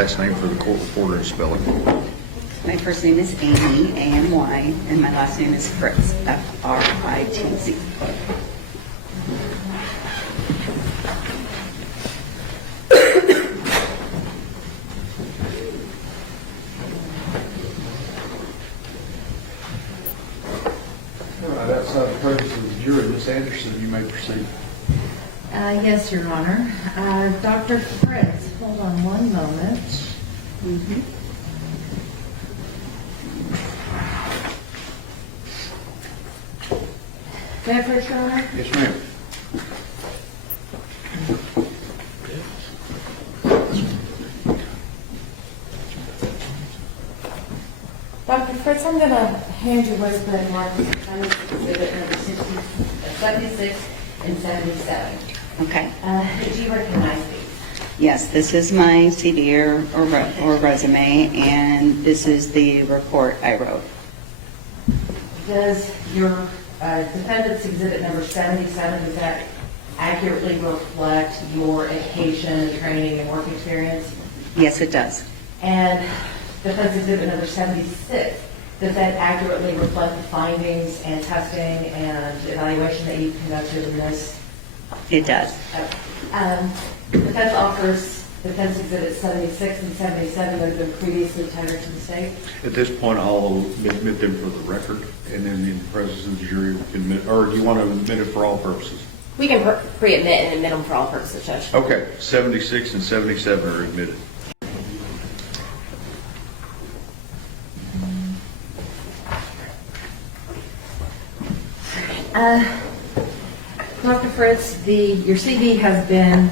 Last name for the court reporter and spelling. My first name is Amy, A-M-Y, and my last name is Fritz, F-R-I-T-Z. All right, outside the presence of the jury, Ms. Anderson, you may proceed. Yes, Your Honor. Dr. Fritz, hold on one moment. May I approach, Your Honor? Yes, ma'am. Dr. Fritz, I'm going to hand you what's been marked as exhibit number 76 and 77. Okay. Do you recognize these? Yes, this is my CV or resume, and this is the report I wrote. Does your defendant's exhibit number 77, does that accurately reflect your education, training, and work experience? Yes, it does. And defense exhibit number 76, does that accurately reflect the findings and testing and evaluation that you conducted in this? It does. Defense offers defense exhibit 76 and 77 that have been previously tendered to the state. At this point, I'll admit them for the record, and then in the presence of the jury, we can admit, or do you want to admit it for all purposes? We can pre-admit and admit them for all purposes, Judge. Okay, 76 and 77 are admitted. Dr. Fritz, your CV has been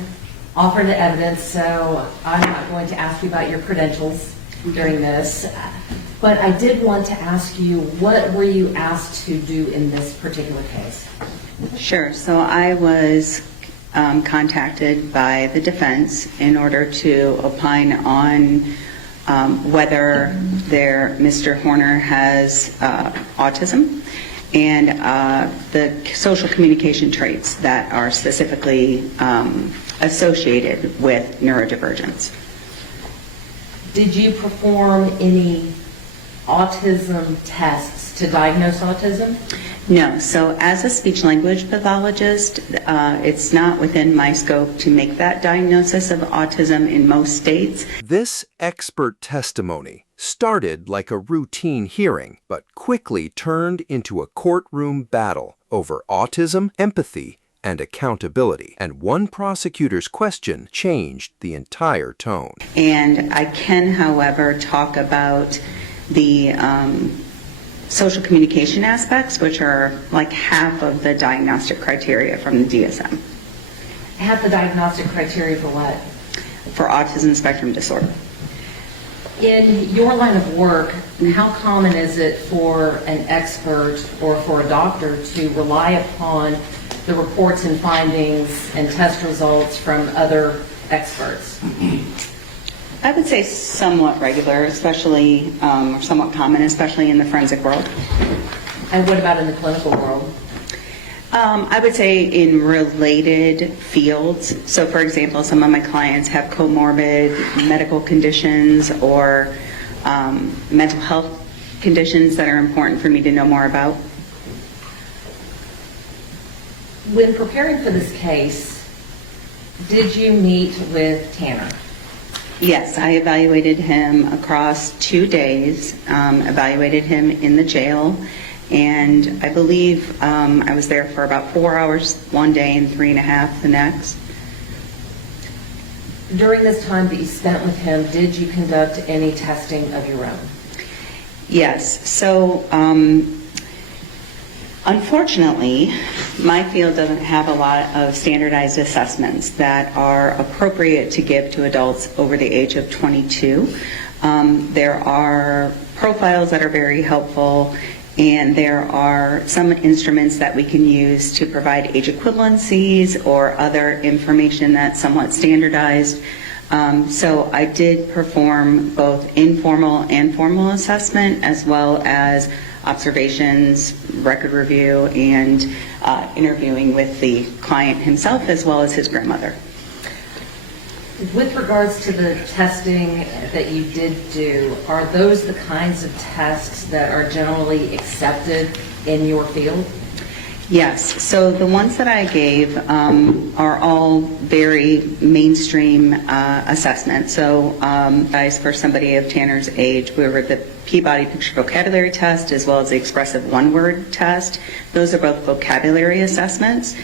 offered to evidence, so I'm not going to ask you about your credentials during this. But I did want to ask you, what were you asked to do in this particular case? Sure. So I was contacted by the defense in order to opine on whether Mr. Horner has autism and the social communication traits that are specifically associated with neurodivergence. Did you perform any autism tests to diagnose autism? No. So as a speech-language pathologist, it's not within my scope to make that diagnosis of autism in most states. This expert testimony started like a routine hearing, but quickly turned into a courtroom battle over autism, empathy, and accountability. And one prosecutor's question changed the entire tone. And I can, however, talk about the social communication aspects, which are like half of the diagnostic criteria from the DSM. Have the diagnostic criteria for what? For autism spectrum disorder. In your line of work, how common is it for an expert or for a doctor to rely upon the reports and findings and test results from other experts? I would say somewhat regular, especially, or somewhat common, especially in the forensic world. And what about in the clinical world? I would say in related fields. So, for example, some of my clients have comorbid medical conditions or mental health conditions that are important for me to know more about. When preparing for this case, did you meet with Tanner? Yes, I evaluated him across 2 days, evaluated him in the jail, and I believe I was there for about 4 hours one day and 3.5 the next. During this time that you spent with him, did you conduct any testing of your own? Yes. So, unfortunately, my field doesn't have a lot of standardized assessments that are appropriate to give to adults over the age of 22. There are profiles that are very helpful, and there are some instruments that we can use to provide age equivalencies or other information that's somewhat standardized. So I did perform both informal and formal assessment, as well as observations, record review, and interviewing with the client himself, as well as his grandmother. With regards to the testing that you did do, are those the kinds of tests that are generally accepted in your field? Yes, so the ones that I gave are all very mainstream assessments. So guys, for somebody of Tanner's age, we were the Peabody Picture Vocabulary Test as well as the Expressive One-Word Test. Those are both vocabulary assessments.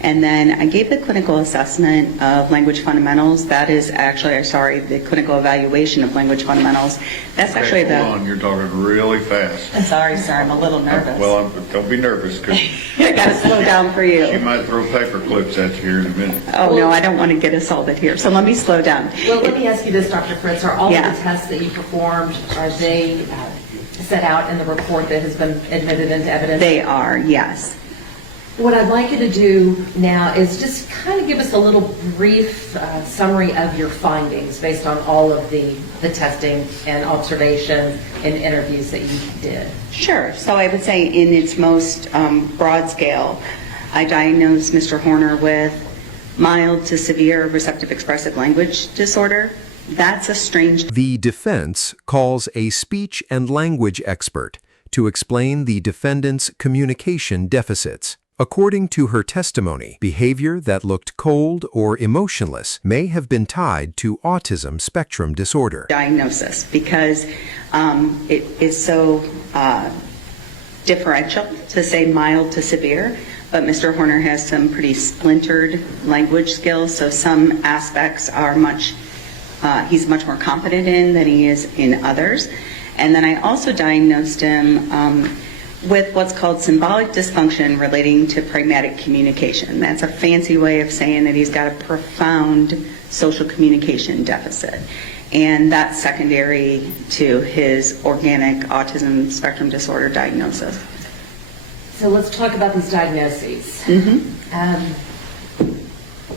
And then I gave the clinical assessment of language fundamentals. That is actually, the clinical evaluation of language fundamentals. That's actually Okay, hold on, you're talking really fast. Sorry, sir, I'm a little nervous. Well, don't be nervous, because I got to slow down for you. she might throw paper clips at you here in a minute. Oh, no, I don't want to get assaulted here, so let me slow down. Well, let me ask you this, Dr. Fritz. Are all Yeah. of the tests that you performed, are they set out in the report that has been admitted into evidence? They are, yes. What I'd like you to do now is just kind of give us a little brief summary of your findings based on all of the testing and observation and interviews that you did. Sure. So I would say in its most broad scale, I diagnosed Mr. Horner with mild to severe receptive expressive language disorder. That's a strange. The defense calls a speech and language expert to explain the defendant's communication deficits. According to her testimony, behavior that looked cold or emotionless may have been tied to autism spectrum disorder. Diagnosis because it is so differential to say mild to severe, but Mr. Horner has some pretty splintered language skills, so some aspects are he's much more competent in than he is in others. And then I also diagnosed him with what's called symbolic dysfunction relating to pragmatic communication. That's a fancy way of saying that he's got a profound social communication deficit. And that's secondary to his organic autism spectrum disorder diagnosis. So let's talk about these diagnoses.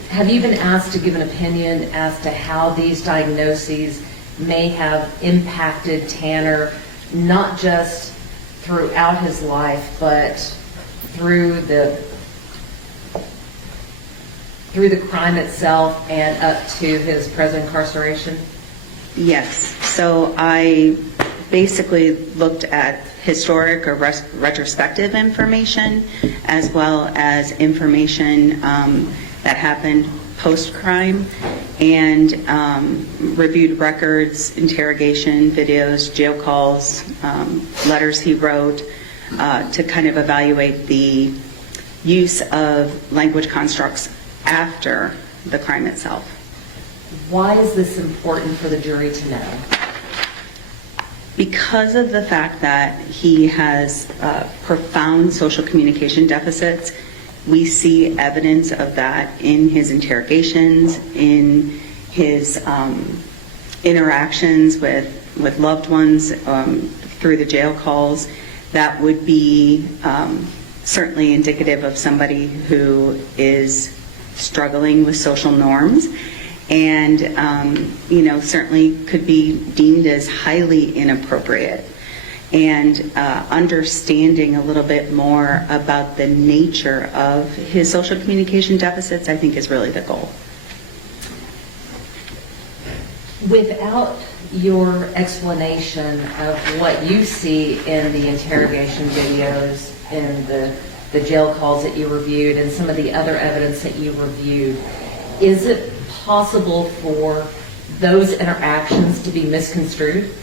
Have you been asked to give an opinion as to how these diagnoses may have impacted Tanner, not just throughout his life, but through the crime itself and up to his present incarceration? Yes. So I basically looked at historic or retrospective information as well as information that happened post-crime and reviewed records, interrogation videos, jail calls, letters he wrote to kind of evaluate the use of language constructs after the crime itself. Why is this important for the jury to know? Because of the fact that he has profound social communication deficits, we see evidence of that in his interrogations, in his interactions with loved ones through the jail calls. That would be certainly indicative of somebody who is struggling with social norms and certainly could be deemed as highly inappropriate. And understanding a little bit more about the nature of his social communication deficits, I think, is really the goal. Without your explanation of what you see in the interrogation videos and the jail calls that you reviewed and some of the other evidence that you reviewed, is it possible for those interactions to be misconstrued?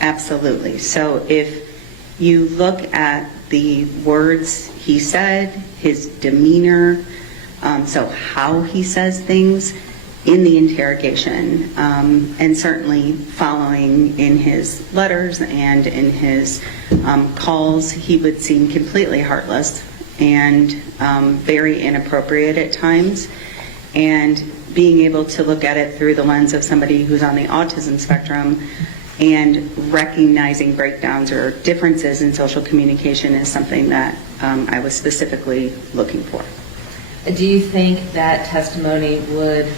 Absolutely. So if you look at the words he said, his demeanor, so how he says things in the interrogation, and certainly following in his letters and in his calls, he would seem completely heartless and very inappropriate at times. And being able to look at it through the lens of somebody who's on the autism spectrum and recognizing breakdowns or differences in social communication is something that I was specifically looking for. Do you think that testimony would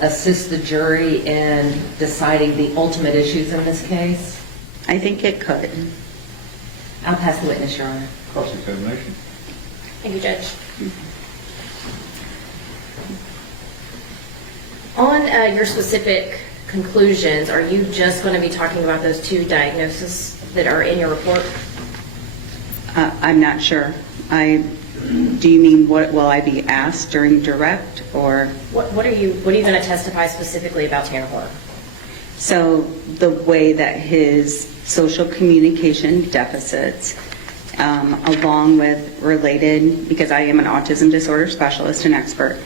assist the jury in deciding the ultimate issues in this case? I think it could. I'll pass the witness, Your Honor. Cross-examination. Thank you, Judge. On your specific conclusions, are you just going to be talking about those 2 diagnoses that are in your report? I'm not sure. Do you mean what will I be asked during direct, or? What are you going to testify specifically about Tanner Horner? So the way that his social communication deficits, along with related, because I am an autism disorder specialist and expert,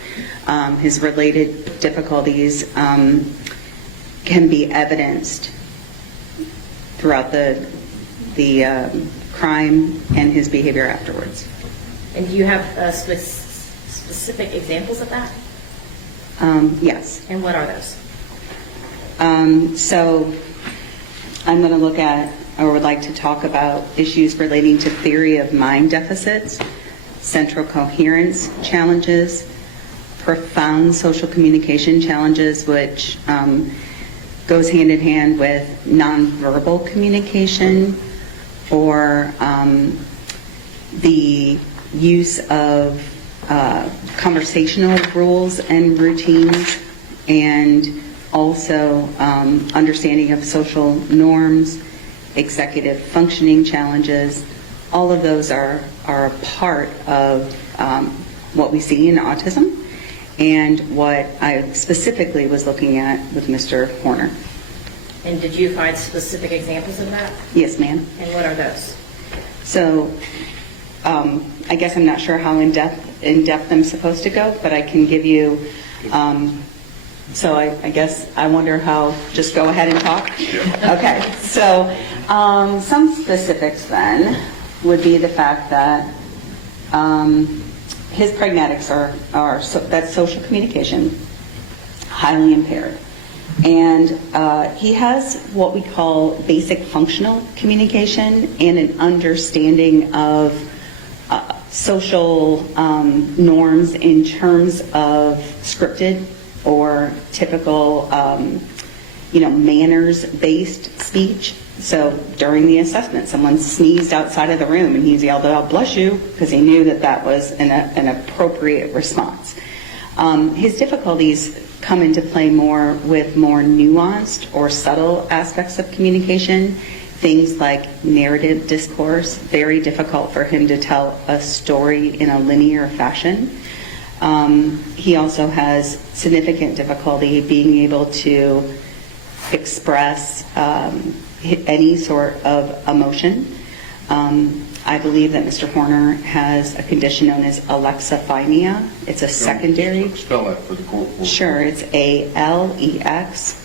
his related difficulties can be evidenced throughout the crime and his behavior afterwards. And do you have specific examples of that? Yes. And what are those? So I'm going to look at, or would like to talk about, issues relating to theory of mind deficits, central coherence challenges, profound social communication challenges, which goes hand in hand with nonverbal communication, or the use of conversational rules and routines, and also understanding of social norms, executive functioning challenges. All of those are a part of what we see in autism, and what I specifically was looking at with Mr. Horner. And did you find specific examples of that? Yes, ma'am. And what are those? So I guess I'm not sure how in depth I'm supposed to go, but I can give you, so I guess I wonder how, just go ahead and talk? Yeah. Okay, so some specifics then would be the fact that his pragmatics are that's social communication, highly impaired. And he has what we call basic functional communication and an understanding of social norms in terms of scripted or typical, manners-based speech. So during the assessment, someone sneezed outside of the room and he's yelled out, "Bless you," because he knew that was an appropriate response. His difficulties come into play more with more nuanced or subtle aspects of communication, things like narrative discourse, very difficult for him to tell a story in a linear fashion. He also has significant difficulty being able to express any sort of emotion. I believe that Mr. Horner has a condition known as alexithymia. It's a secondary. Spell that for the court. Sure, it's ALEX.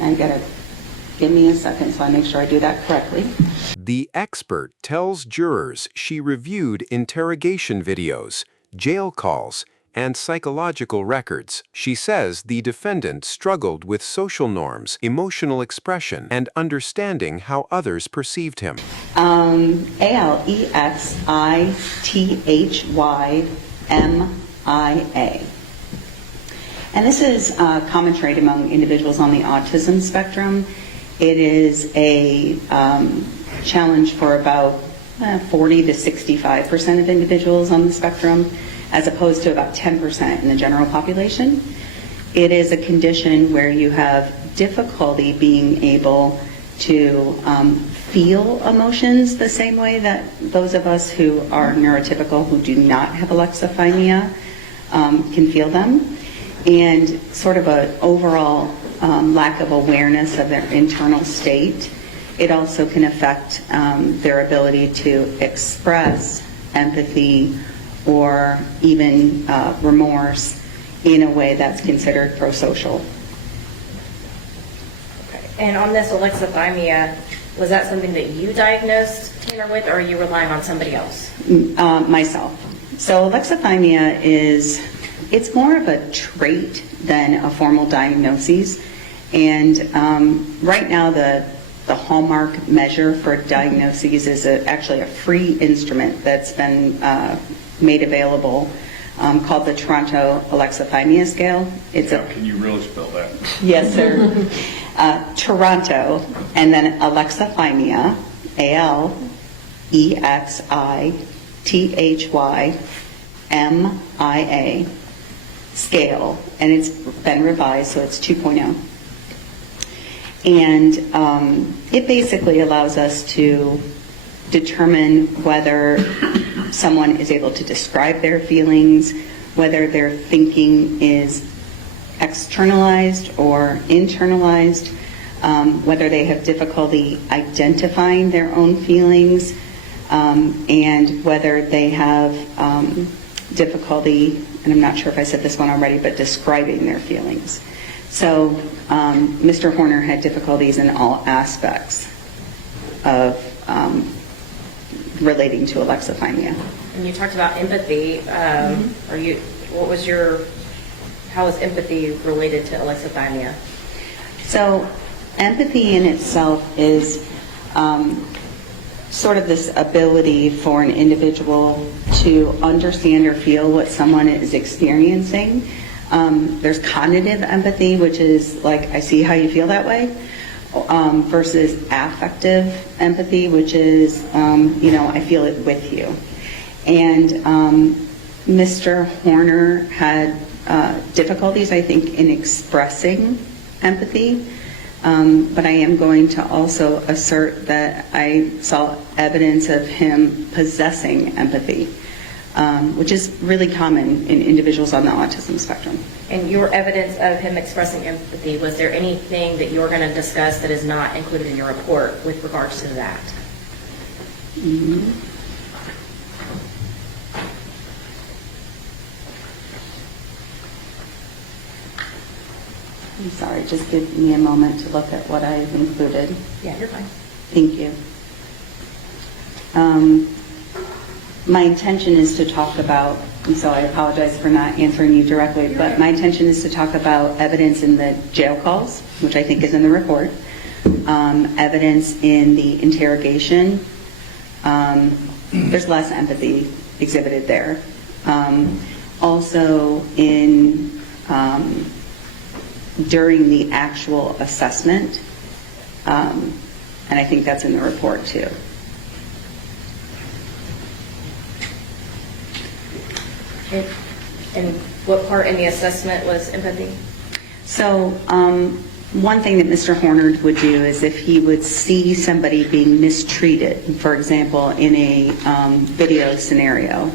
I gotta give me a second so I make sure I do that correctly. The expert tells jurors she reviewed interrogation videos, jail calls, and psychological records. She says the defendant struggled with social norms, emotional expression, and understanding how others perceived him. ALEXITHYMIA. And this is a common trait among individuals on the autism spectrum. It is a challenge for about 40 to 65% of individuals on the spectrum, as opposed to about 10% in the general population. It is a condition where you have difficulty being able to feel emotions the same way that those of us who are neurotypical, who do not have alexithymia, can feel them, and sort of an overall lack of awareness of their internal state. It also can affect their ability to express empathy or even remorse in a way that's considered prosocial. Okay. And on this alexithymia, was that something that you diagnosed Tanner with, or are you relying on somebody else? Myself. So alexithymia it's more of a trait than a formal diagnosis. And right now the hallmark measure for diagnoses is actually a free instrument that's been made available called the Toronto Alexithymia Scale. Can you really spell that? Yes, sir. Toronto, and then alexithymia, ALEXITHYMIA. scale, and it's been revised, so it's 2.0. And it basically allows us to determine whether someone is able to describe their feelings, whether their thinking is externalized or internalized, whether they have difficulty identifying their own feelings, and whether they have difficulty, and I'm not sure if I said this one already, but describing their feelings. So Mr. Horner had difficulties in all aspects of relating to alexithymia. And you talked about empathy. How is empathy related to alexithymia? So empathy in itself is sort of this ability for an individual to understand or feel what someone is experiencing. There's cognitive empathy, which is like, I see how you feel that way, versus affective empathy, which is, I feel it with you. And Mr. Horner had difficulties, I think, in expressing empathy. But I am going to also assert that I saw evidence of him possessing empathy, which is really common in individuals on the autism spectrum. And your evidence of him expressing empathy, was there anything that you're going to discuss that is not included in your report with regards to that? Mm-hmm. I'm sorry, just give me a moment to look at what I've included. Yeah, you're fine. Thank you. My intention is to talk about, and so I apologize for not answering you directly, but my intention is to talk about evidence in the jail calls, which I think is in the report, evidence in the interrogation. There's less empathy exhibited there. Also in during the actual assessment, and I think that's in the report too. And what part in the assessment was empathy? So one thing that Mr. Horner would do is if he would see somebody being mistreated, for example, in a video scenario,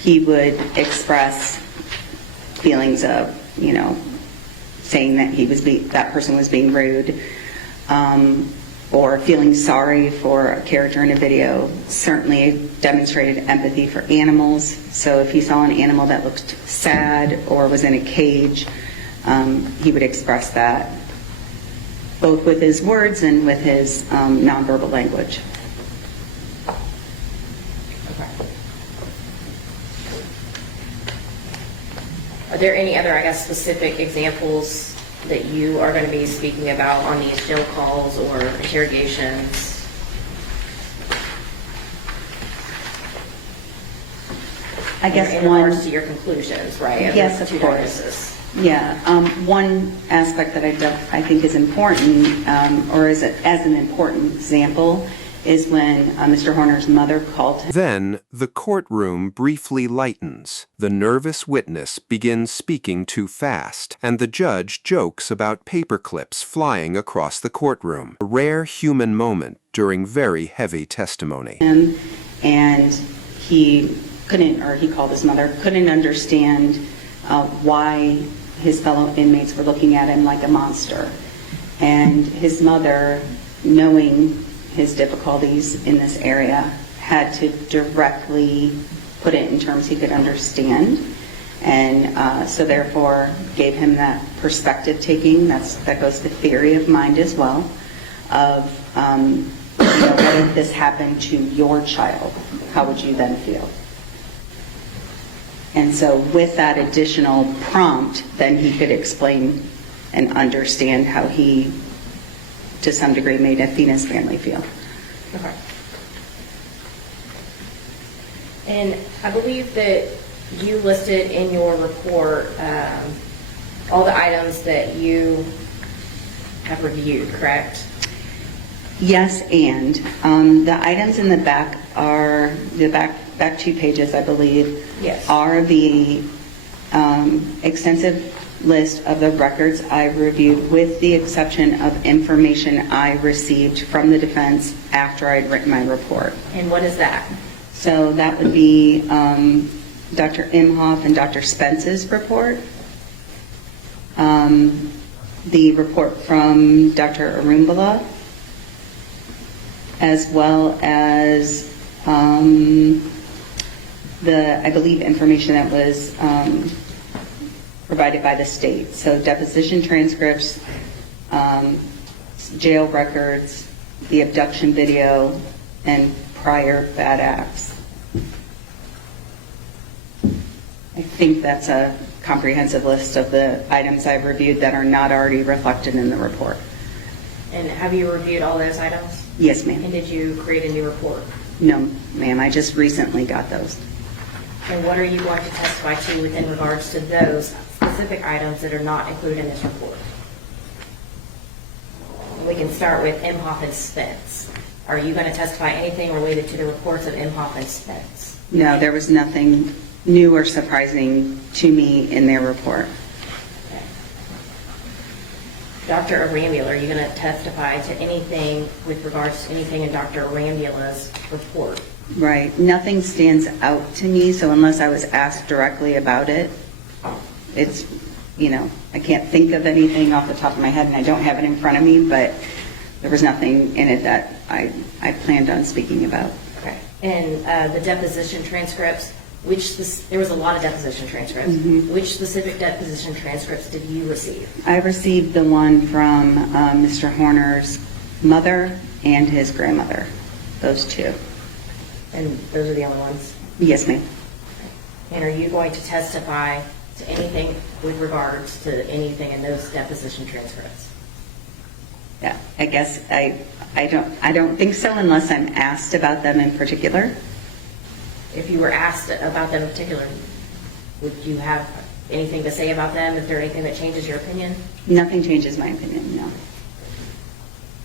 he would express feelings of, saying that that person was being rude, or feeling sorry for a character in a video. Certainly demonstrated empathy for animals. So if he saw an animal that looked sad or was in a cage, he would express that both with his words and with his nonverbal language. Okay. Are there any other, specific examples that you are going to be speaking about on these jail calls or interrogations? I guess in regards to your conclusions, right? Yes, of course. Yeah, one aspect that I think is important, or is as an important example, is when Mr. Horner's mother called him. Then the courtroom briefly lightens. The nervous witness begins speaking too fast, and the judge jokes about paper clips flying across the courtroom. A rare human moment during very heavy testimony. And he couldn't, or he called his mother, couldn't understand why his fellow inmates were looking at him like a monster. And his mother, knowing his difficulties in this area, had to directly put it in terms he could understand, and so therefore gave him that perspective taking. That goes to theory of mind as well, of what if this happened to your child, how would you then feel? And so with that additional prompt, then he could explain and understand how he, to some degree, made Athena's family feel. Okay. And I believe that you listed in your report all the items that you have reviewed, correct? Yes, and the items in the back are, the back 2 pages, I believe, Yes. are the extensive list of the records I reviewed, with the exception of information I received from the defense after I'd written my report. And what is that? So that would be Dr. Imhoff and Dr. Spence's report, the report from Dr. Arumbala, as well as I believe, information that was provided by the state. So deposition transcripts, jail records, the abduction video, and prior bad acts. I think that's a comprehensive list of the items I've reviewed that are not already reflected in the report. And have you reviewed all those items? Yes, And ma'am. did you create a new report? No, ma'am, I just recently got those. And what are you going to testify to within regards to those specific items that are not included in this report? We can start with Imhoff and Spence. Are you going to testify anything related to the reports of Imhoff and Spence? No, there was nothing new or surprising to me in their report. Okay. Dr. Arambula, are you going to testify to anything with regards to anything in Dr. Arambula's report? Right. Nothing stands out to me, so unless I was asked directly about it, it's, I can't think of anything off the top of my head, and I don't have it in front of me, but there was nothing in it that I planned on speaking about. Okay. And the deposition transcripts, there was a lot of deposition transcripts. Mm-hmm. Which specific deposition transcripts did you receive? I received the one from Mr. Horner's mother and his grandmother, those two. And those are the only ones? Yes, ma'am. And are you going to testify to anything with regards to anything in those deposition transcripts? Yeah, I guess I don't think so unless I'm asked about them in particular. If you were asked about them in particular, would you have anything to say about them? Is there anything that changes your opinion? Nothing changes my opinion, no.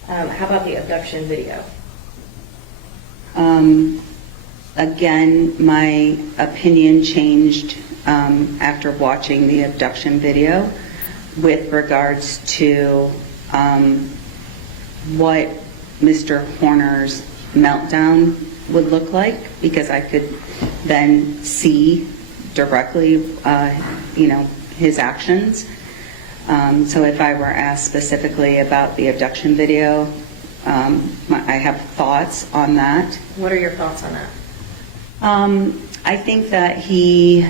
How about the abduction video? Again, my opinion changed after watching the abduction video with regards to what Mr. Horner's meltdown would look like, because I could then see directly, his actions. So if I were asked specifically about the abduction video, I have thoughts on that. What are your thoughts on that? I think that he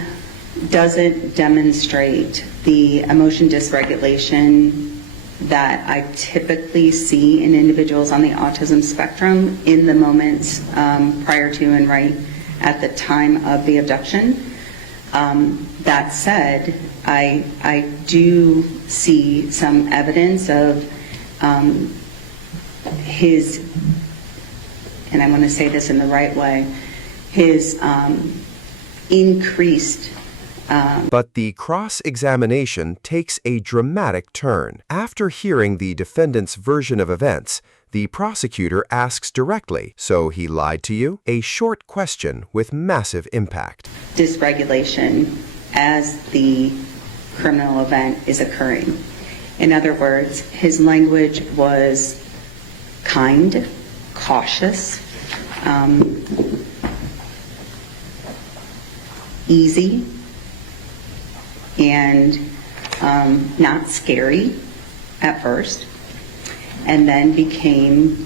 doesn't demonstrate the emotion dysregulation that I typically see in individuals on the autism spectrum in the moments prior to and right at the time of the abduction. That said, I do see some evidence of his, and I want to say this in the right way, his increased But the cross-examination takes a dramatic turn. After hearing the defendant's version of events, the prosecutor asks directly, "So he lied to you?" A short question with massive impact. dysregulation as the criminal event is occurring. In other words, his language was kind, cautious, easy, and not scary at first, and then became,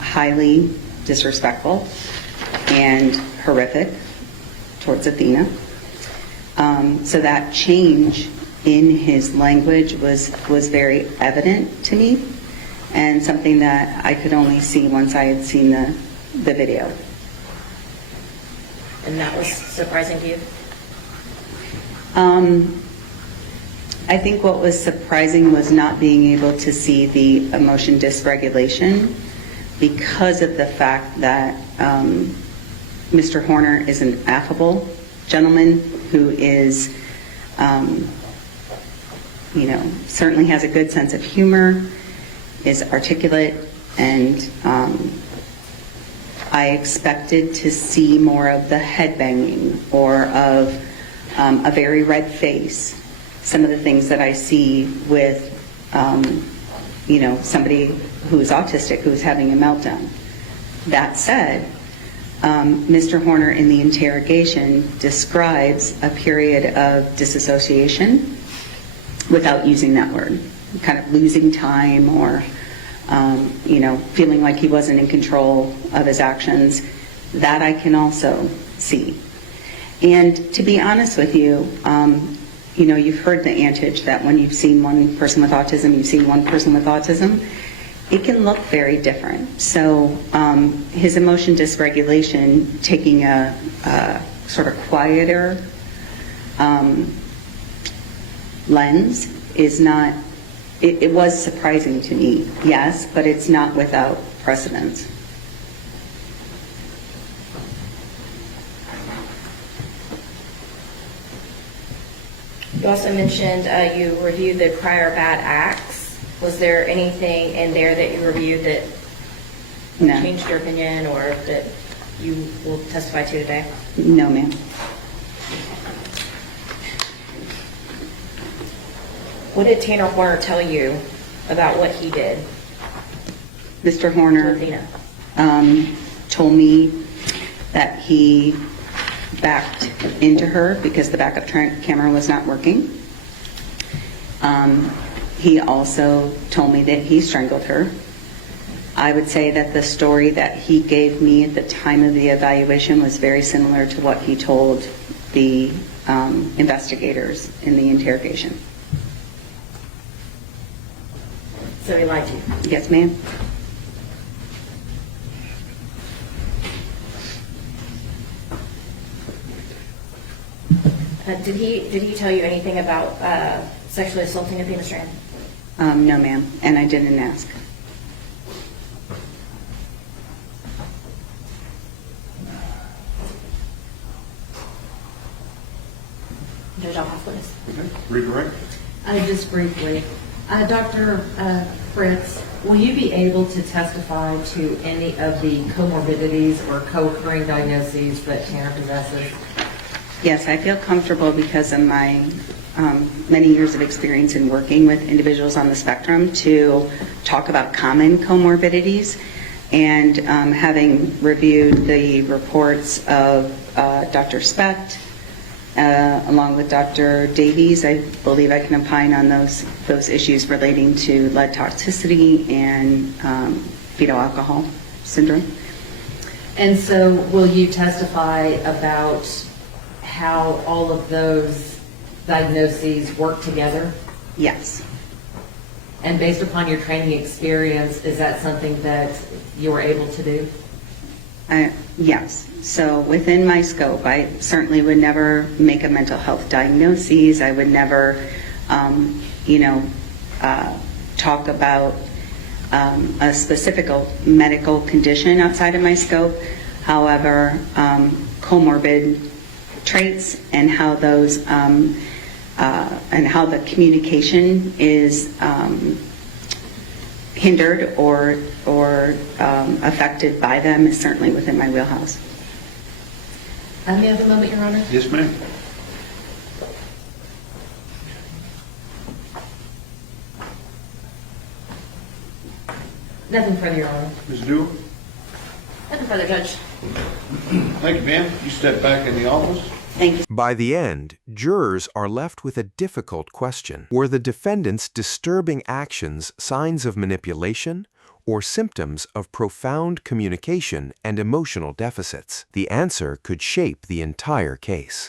highly disrespectful and horrific towards Athena. So that change in his language was very evident to me, and something that I could only see once I had seen the video. And that was surprising to you? I think what was surprising was not being able to see the emotion dysregulation because of the fact that Mr. Horner is an affable gentleman who is, certainly has a good sense of humor, is articulate, and I expected to see more of the head banging or of a very red face, some of the things that I see with, somebody who's autistic who's having a meltdown. That said, Mr. Horner in the interrogation describes a period of disassociation without using that word, kind of losing time or, feeling like he wasn't in control of his actions. That I can also see. And to be honest with you, you've heard the adage that when you've seen one person with autism, you've seen one person with autism. It can look very different. So his emotion dysregulation, taking a sort of quieter lens, is not, it was surprising to me, yes, but it's not without precedence. You also mentioned you reviewed the prior bad acts. Was there anything in there that you reviewed that No. changed your opinion or that you will testify to today? No, ma'am. What did Tanner Horner tell you about what he did Mr. to Horner Athena? told me that he backed into her because the backup camera was not working. He also told me that he strangled her. I would say that the story that he gave me at the time of the evaluation was very similar to what he told the investigators in the interrogation. So he lied to you. Yes, ma'am. Did he tell you anything about sexually assaulting Athena Strand? No, ma'am, and I didn't ask. Judge Alhoff, please. Okay, redirect. Just briefly, Dr. Fritz, will you be able to testify to any of the comorbidities or co-occurring diagnoses that Tanner possesses? Yes, I feel comfortable because of my many years of experience in working with individuals on the spectrum to talk about common comorbidities. And having reviewed the reports of Dr. Specht, along with Dr. Davies, I believe I can opine on those issues relating to lead toxicity and fetal alcohol syndrome. And so will you testify about how all of those diagnoses work together? Yes. And based upon your training experience, is that something that you were able to do? Yes. So within my scope, I certainly would never make a mental health diagnosis. I would never, talk about a specific medical condition outside of my scope. However, comorbid traits and how those and how the communication is hindered or affected by them is certainly within my wheelhouse. May I have a moment, Your Honor? Yes, ma'am. Nothing further, Your Honor. Ms. Dewar? Nothing further, Judge. Thank you, ma'am. You step back in the office. Thank you. By the end, jurors are left with a difficult question. Were the defendant's disturbing actions signs of manipulation or symptoms of profound communication and emotional deficits? The answer could shape the entire case.